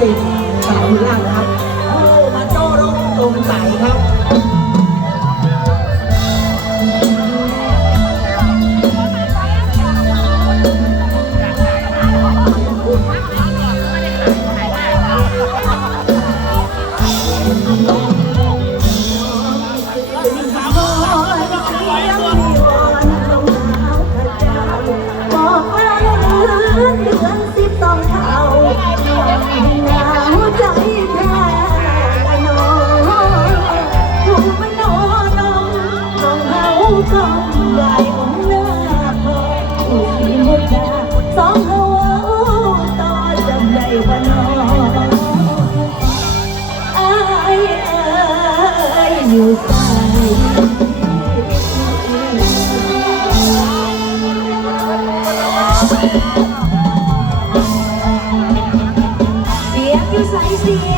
จริงสาวหรือล่างนะครับ เสียงอยู่ใสเสีย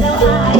แล้วอาย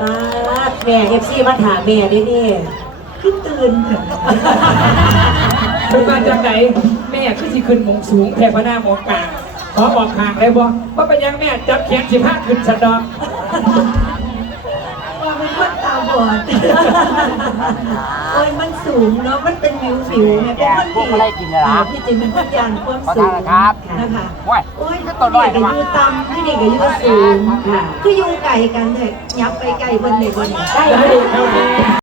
ปลาดแม่เอฟซีมาถามแม่ได้นี่ขึ้นตื่นเป็นมาจากไหนแม่ขึ้นสิขึ้นหมงสูงแผ่พระหน้าหมองกลางขอบอกห่างเลยบ่ว่าเป็นยังแม่จับแขนสิบห้าขึ้นสันดอก ว่าเป็นคนตาบ อด โอ้ยมันสูงเนาะ มันเป็นวิววิวเนี่ยเป็นคนที่อ่าที่จริงเป็นคนยานความสูงนะคะโอ้ยโอ้ยก็ตัวน้อยนี่นะก็อยู่ต่ำที่นี่ก็อยู่สูงค่ะคืออยู่ไกลกันเถอะยับไปไกลเพิ่นเลยเพิ่นได้ได้เลเลยยเท่านี้